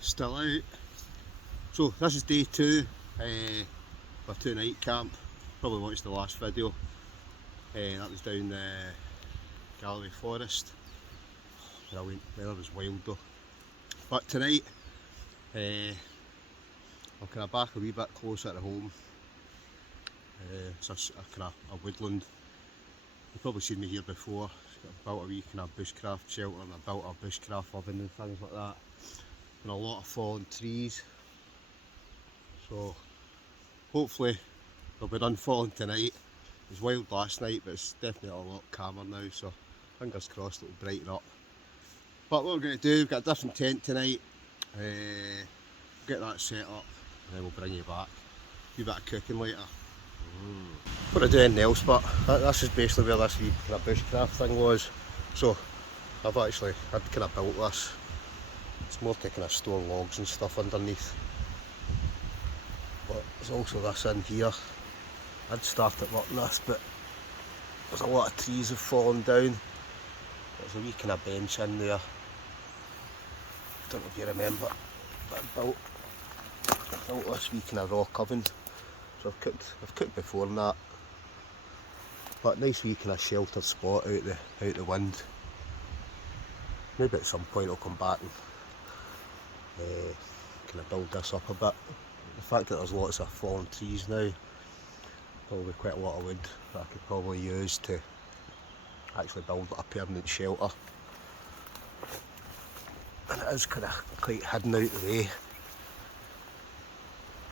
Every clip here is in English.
Still out. So this is day 2 of a 2-night camp. Probably watched the last video. That was down the Galloway Forest. Brilliant, weather was wild though. But tonight I'm kind of back a wee bit closer to home. It's a kind of a woodland. You've probably seen me here before. I've built a wee kind of bushcraft shelter and I built a bushcraft oven and things like that. And a lot of fallen trees. So hopefully there'll be none falling tonight. It was wild last night, but it's definitely a lot calmer now, so fingers crossed it'll brighten up. But what we're going to do, we've got a different tent tonight. Get that set up and then we'll bring you back. A wee bit of cooking later. Before I do anything else, but this is basically where this wee kind of bushcraft thing was. So I'd kind of built this. It's more to kind of store logs and stuff underneath. But there's also this in here. I'd started working this, but there's a lot of trees have fallen down. There's a wee kind of bench in there. Don't know if you remember, but I built this wee kind of rock oven. So I've cooked before in that. But nice wee kind of sheltered spot out the wind. Maybe at some point I'll come back and kind of build this up a bit. The fact that there's lots of fallen trees now, probably quite a lot of wood that I could probably use to actually build a permanent shelter. And it is kind of quite hidden out the way.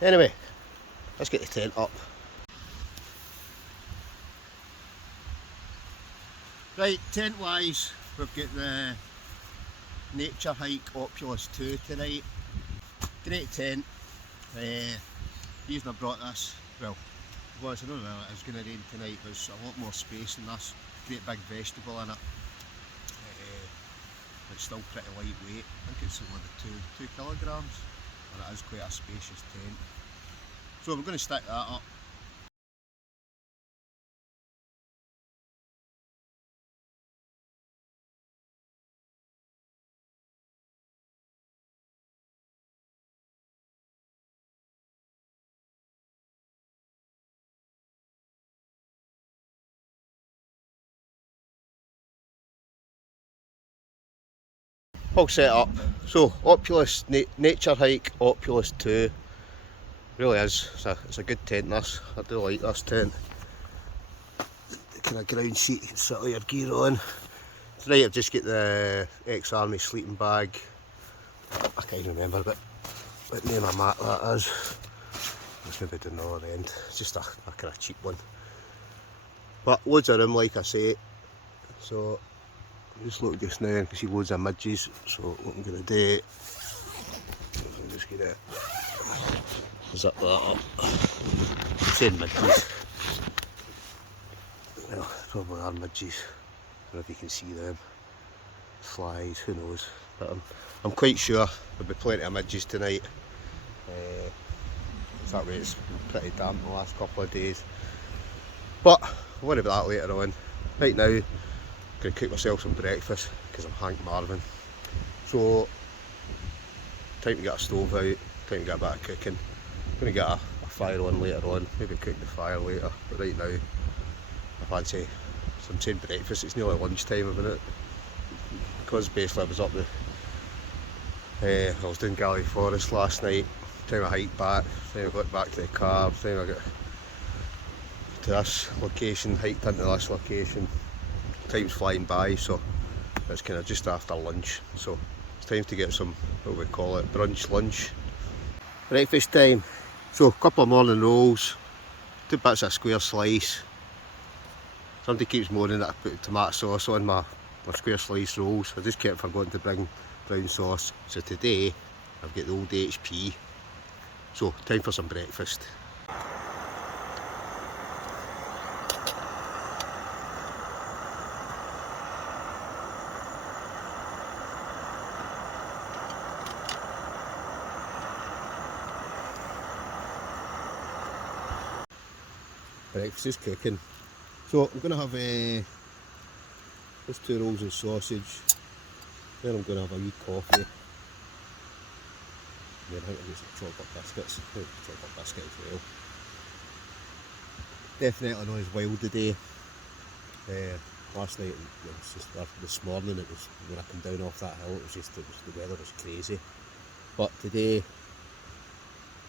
Anyway, let's get the tent up. Right, tent wise, we've got the Nature Hike Opulus 2 tonight. Great tent. The reason I brought this, well, I don't know if it's going to rain tonight, there's a lot more space in this. Great big vegetable in it. It's still pretty lightweight. I think it's only 2 kilograms, and it is quite a spacious tent. So we're going to stick that up. All set up. So Opulus Nature Hike Opulus 2 really is. It's a good tent. This I do like this tent. The kind of ground sheet you can sit all your gear on. Tonight I've just got the ex-army sleeping bag. I can't remember what name of mat that is. It's maybe down the other end. It's just a kind of cheap one. But loads of room, like I say. So just look just now and you can see loads of midges, so what I'm going to do, I'm just going to zip that up. I'm saying midges, well, probably are midges, I don't know if you can see them, flies, who knows, but I'm quite sure there'll be plenty of midges tonight. That way it's been pretty damp the last couple of days, but I'll worry about that later on. Right now, I'm going to cook myself some breakfast because I'm Hank Marvin. So, time to get a stove out, time to get a bit of cooking. I'm going to get a fire on later on, maybe cook the fire later, but right now I fancy some breakfast. It's nearly lunchtime, isn't it? Because basically I was up I was doing Galloway Forest last night, time I hiked back, time I got back to the car, time I got to this location, hiked into this location. Time's flying by, so it's kind of just after lunch, so it's time to get some, what we call it, brunch lunch. Breakfast time. So a couple of morning rolls, 2 bits of square slice. Somebody keeps moaning that I put tomato sauce on my square slice rolls. I just kept forgetting to bring brown sauce. So today I've got the old HP. So time for some breakfast. Breakfast is cooking. So I'm going to have those 2 rolls of sausage, then I'm going to have a wee coffee, then I think I've got some chocolate biscuits, chocolate biscuit as well. Definitely not as wild today. Last night, it was just, this morning, it was when I come down off that hill, the weather was crazy. But today, a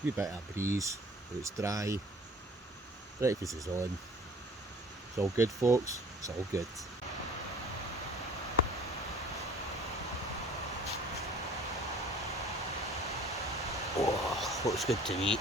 wee bit of a breeze, but it's dry, breakfast is on, it's all good folks, it's all good. Oh, looks good to me.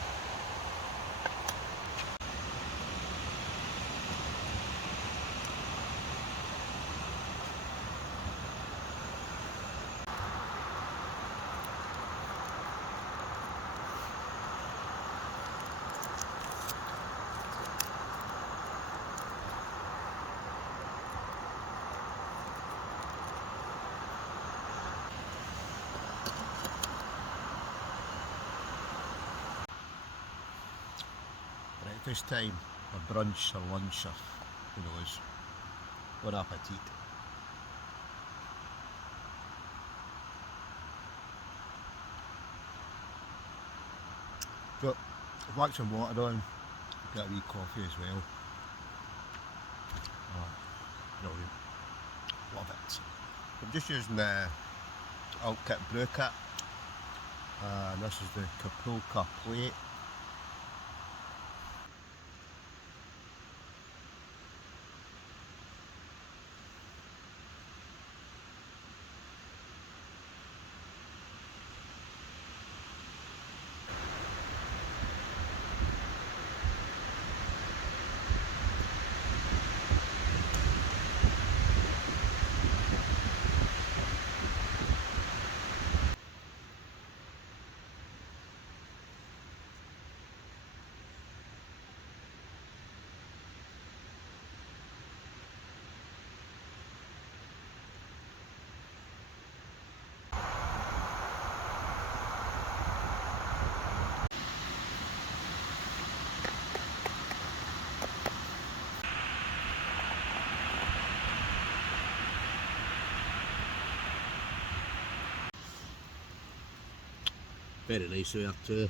Breakfast time, or brunch, or lunch, or who knows. Bon appetit. Got whack some water on, got a wee coffee as well. Oh, brilliant. Love it. I'm just using the Alt Kit Brew Kit, and this is the Capulca plate. Very nice there too.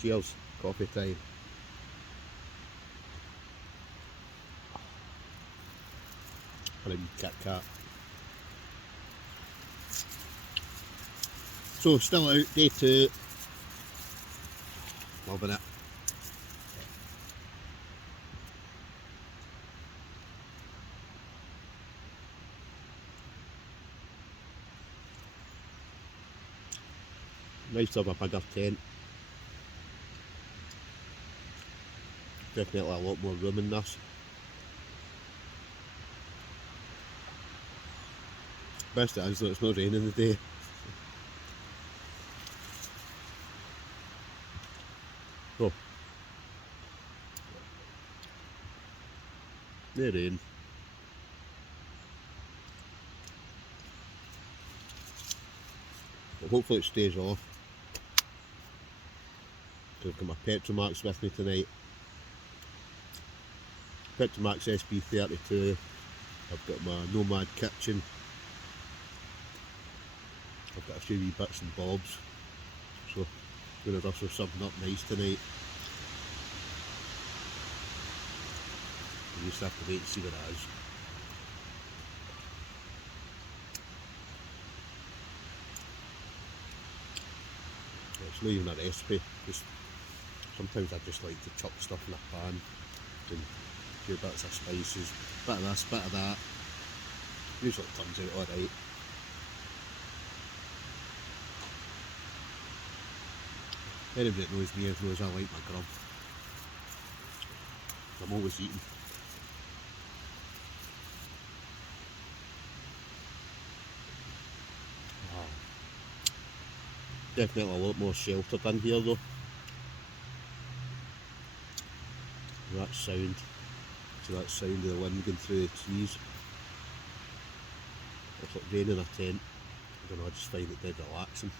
Cheers, coffee time. And a wee Kit Kat. So still out, day 2. Loving it. Nice to have a bigger tent. Definitely a lot more room in this. Best it is that it's not raining today. Oh. No rain. But hopefully it stays off. I've got my Petromax with me tonight. Petromax SP32. I've got my Nomad kitchen. I've got a few wee bits and bobs. So I'm going to rustle something up nice tonight. You just have to wait and see what it is. It's not even a recipe. Sometimes I just like to chop stuff in a pan and a few bits of spices, bit of this, bit of that. Usually it turns out alright. Anybody that knows me knows I like my grub. I'm always eating. Definitely a lot more sheltered in here though. That sound, so that sound of the wind going through the trees. It's like rain in a tent. I don't know, I just find it dead relaxing.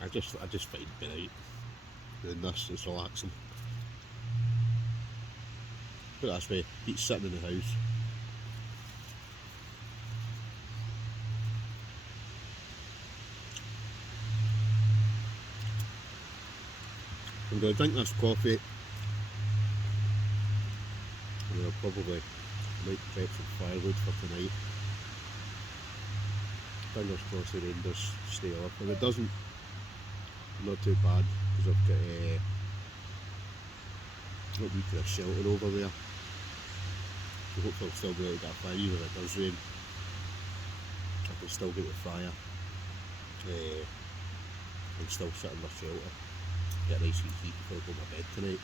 I just find being out doing this, it's relaxing. Put it this way, beats sitting in the house. I'm going to drink this coffee, and I'll probably might prep some firewood for tonight. Fingers crossed the rain does stay off. If it doesn't, not too bad, because I've got a wee bit of shelter over there. So hopefully I'll still be able to get a fire even if it does rain. I can still get the fire and still sit under shelter. Get a nice wee heat before I go to bed tonight.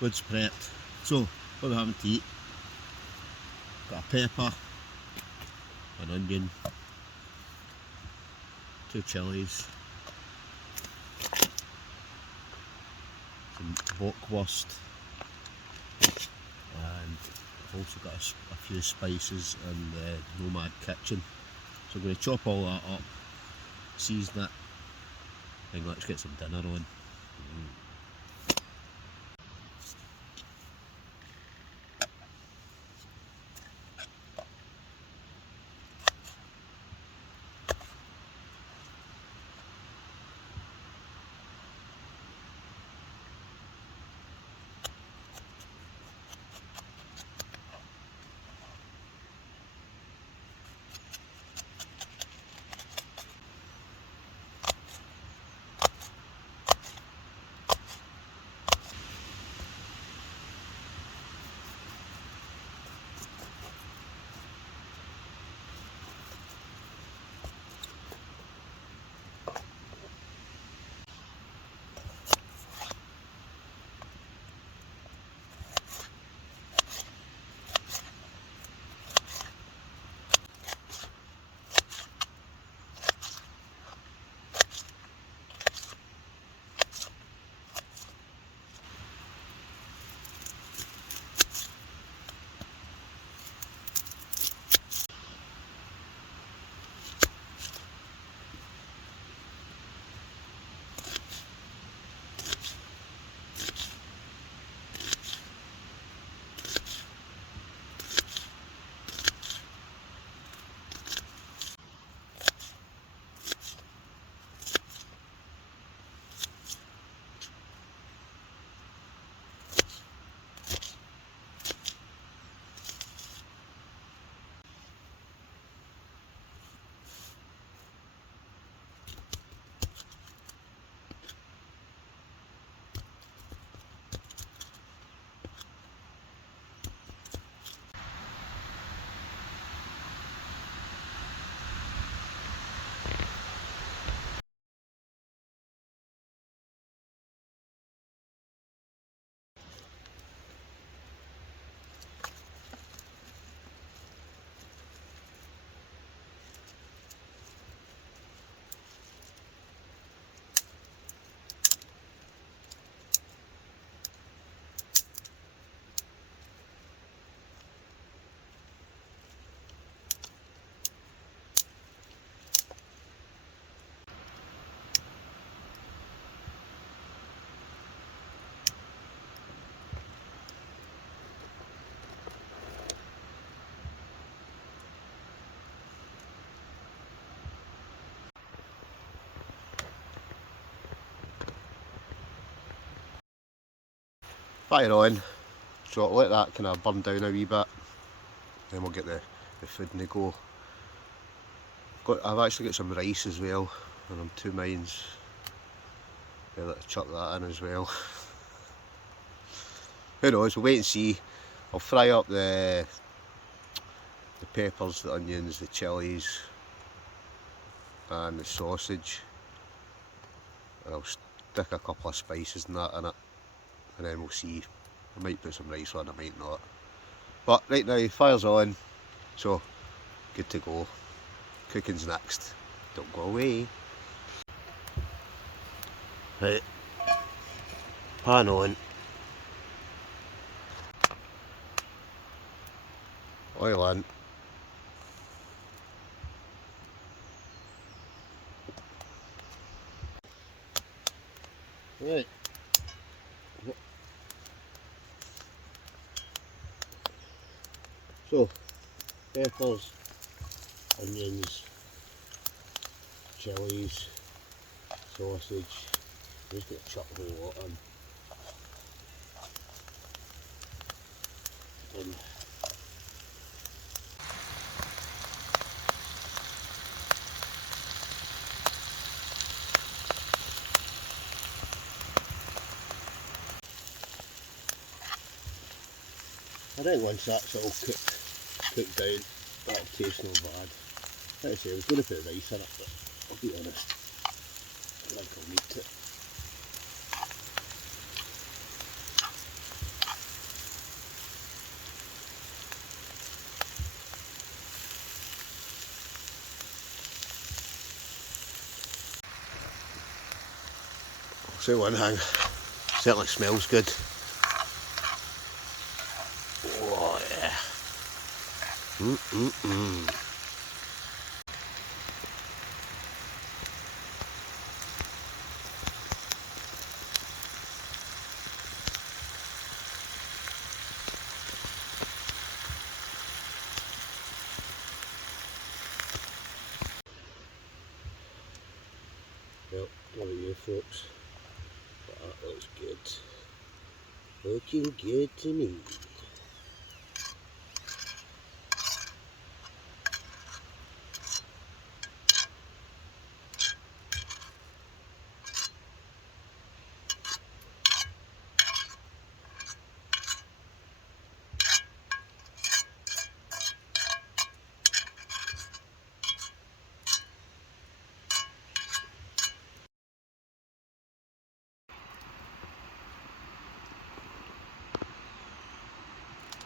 Wood's prepped. So, what we're having to eat, got a pepper, an onion, 2 chillies, some bockwurst, and I've also got a few spices in the Nomad kitchen. So I'm going to chop all that up, season it, and let's get some dinner on. Fire on, so I'll let that kind of burn down a wee bit, then we'll get the food in the go. I've actually got some rice as well, and I'm 2 minds. I'll chuck that in as well. Who knows, we'll wait and see. I'll fry up the peppers, the onions, the chillies and the sausage, and I'll stick a couple of spices and that in it, and then we'll see. I might put some rice on, I might not. But right now, fire's on, so good to go. Cooking's next. Don't go away. Right, pan on. Oil in. Right, So, peppers, onions, chilies, sausage. I'm just going to chuck the whole lot in. And I think once that's all cooked down, that'll taste no bad. Like I say, I was going to put rice in it, but I'll be honest, I think I'll need to. I'll say one thing, certainly smells good. Oh yeah. Well, what about you folks? But that looks good. Looking good to me.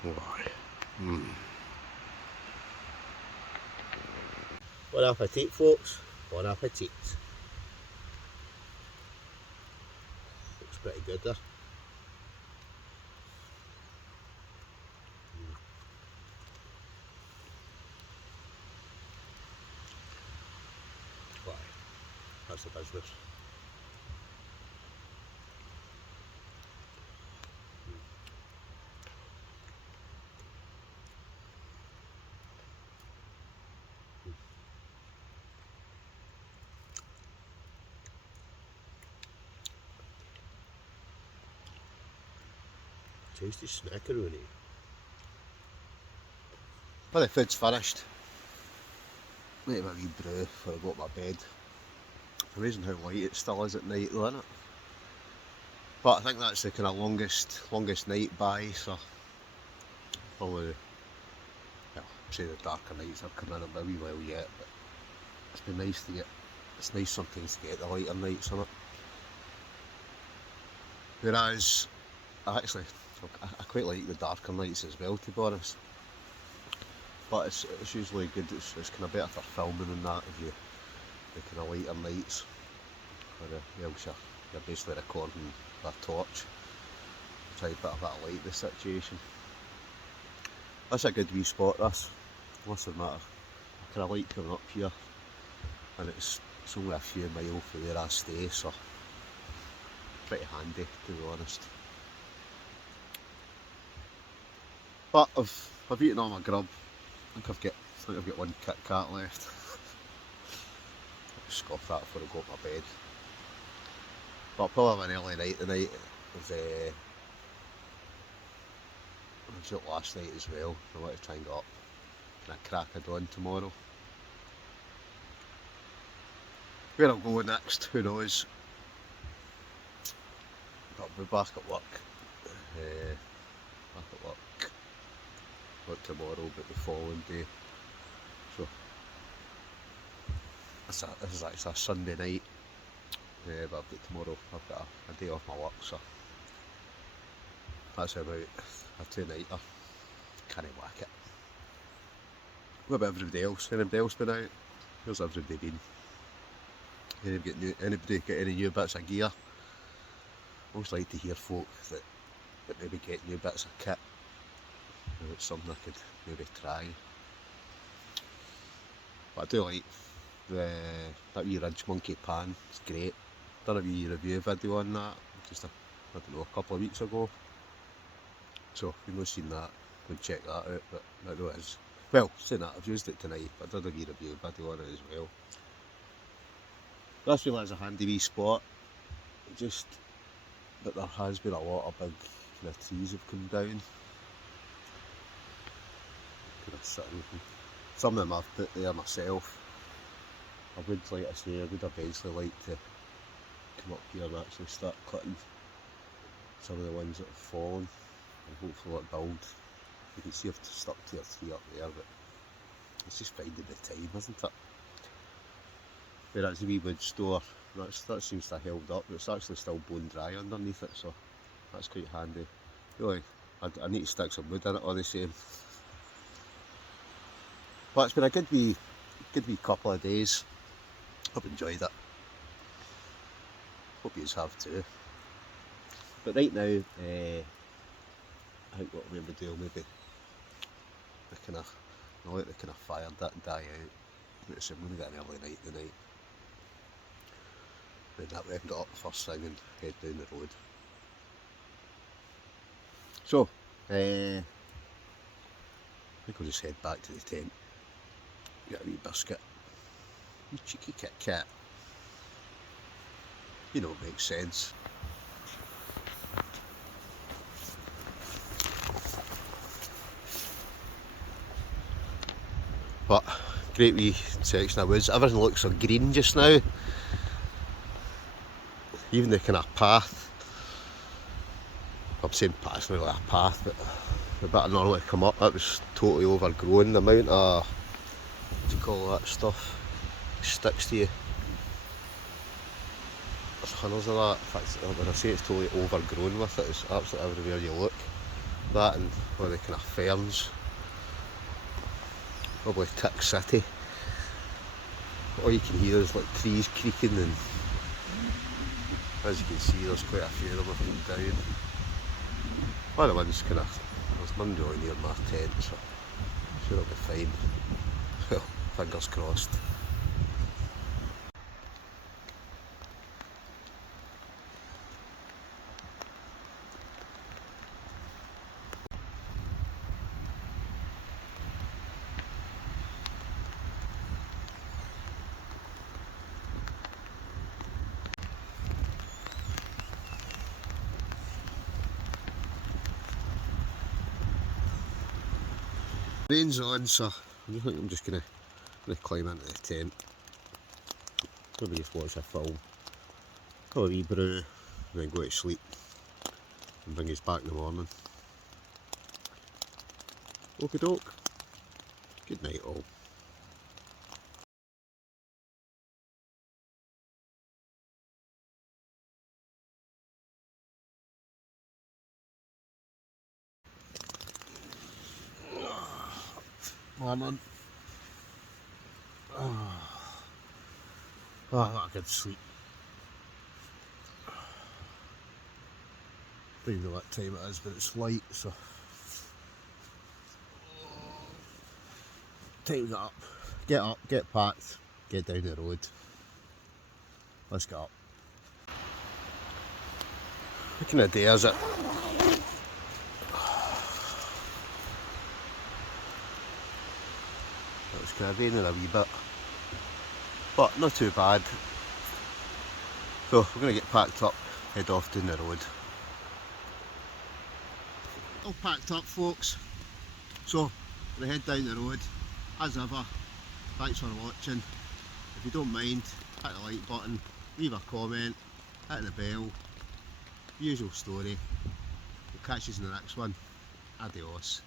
Why? Bon appetit folks, bon appetit. Looks pretty good there. Why? That's the business. Tasty snackaroonie. Well, the food's finished. Make my wee brew before I go to my bed. Amazing how light it still is at night though, isn't it? But I think that's the kind of longest night by, so probably, well, say the darker nights have come in a wee while yet, but it's been nice to get, it's nice sometimes to get the lighter nights, isn't it? Whereas, actually, I quite like the darker nights as well, to be honest. But it's usually good, it's kind of better for filming and that, if you, the kind of lighter nights, where you're basically recording with a torch, try to put a bit of light in the situation. That's a good wee spot, this. What's the matter? I kind of like coming up here, and it's only a few miles from where I stay, so pretty handy, to be honest. But I've eaten all my grub. I think I've got one Kit Kat left. I'll scoff that before I go to my bed. But I'll probably have an early night tonight. I was out last night as well. I want to try and get up and crack a dawn tomorrow. Where I'll go next, who knows. But I'll be back at work. Not tomorrow, but the following day. So this is actually a Sunday night. But I've got tomorrow. I've got a day off my work, so that's about a 2-nighter. Can't whack it. What about everybody else? Anybody else been out? How's everybody been? Anybody get any new bits of gear? I always like to hear folk that maybe get new bits of kit. It's something I could maybe try. But I do like that wee Ridge Monkey pan, it's great. Done a wee review video on that just I don't know, a couple of weeks ago. So if you've not seen that, would check that out, but I know it is. Well, saying that, I've used it tonight, but I did a wee review video on it as well. This really is a handy wee spot, just that there has been a lot of big kind of trees have come down. Kind of sitting, some of them I've put there myself. I would, like I say, I would eventually like to come up here and actually start cutting some of the ones that have fallen and hopefully let build. You can see I've stuck 2 or 3 up there, but it's just finding the time, isn't it? There is a wee wood store, that seems to have held up, but it's actually still bone dry underneath it, so that's quite handy. Really, I need to stick some wood in it all the same. But it's been a good wee couple of days. I've enjoyed it. Hope you have too. But right now, I think what we're going to do, maybe I'll let the kind of fire die out. So I'm going to get an early night tonight. Then that way I can get up first thing and head down the road. So, I think I'll just head back to the tent. Get a wee biscuit. Wee cheeky Kit Kat. You know, it makes sense. But great wee section of woods. Everything looks so green just now. Even the kind of path. I'm saying path, it's not really a path, but the bit I normally come up, that was totally overgrown. The amount of, what do you call that stuff, sticks to you. There's hundreds of that. In fact, when I say it's totally overgrown with it, it's absolutely everywhere you look. That and all the kind of ferns. Probably Tick City. All you can hear is like trees creaking, and as you can see there's quite a few of them have come down. One of the ones kind of, there's none really near my tent, so I'm sure it'll be fine. Well, fingers crossed. Rain's on, so I think I'm just gonna climb into the tent. Maybe just watch a film, have a wee brew, and then go to sleep and bring us back in the morning. Okie doke. Good night all. Morning. I got a good sleep. Don't even know what time it is, but it's light, so time to get up, get packed, get down the road. Let's get up. What kind of day is it? It's kind of raining a wee bit, but not too bad. So we're going to get packed up, head off down the road. All packed up, folks, so we're going to head down the road. As ever, thanks for watching. If you don't mind, hit the like button, leave a comment, hit the bell, usual story. We'll catch you in the next one. Adios.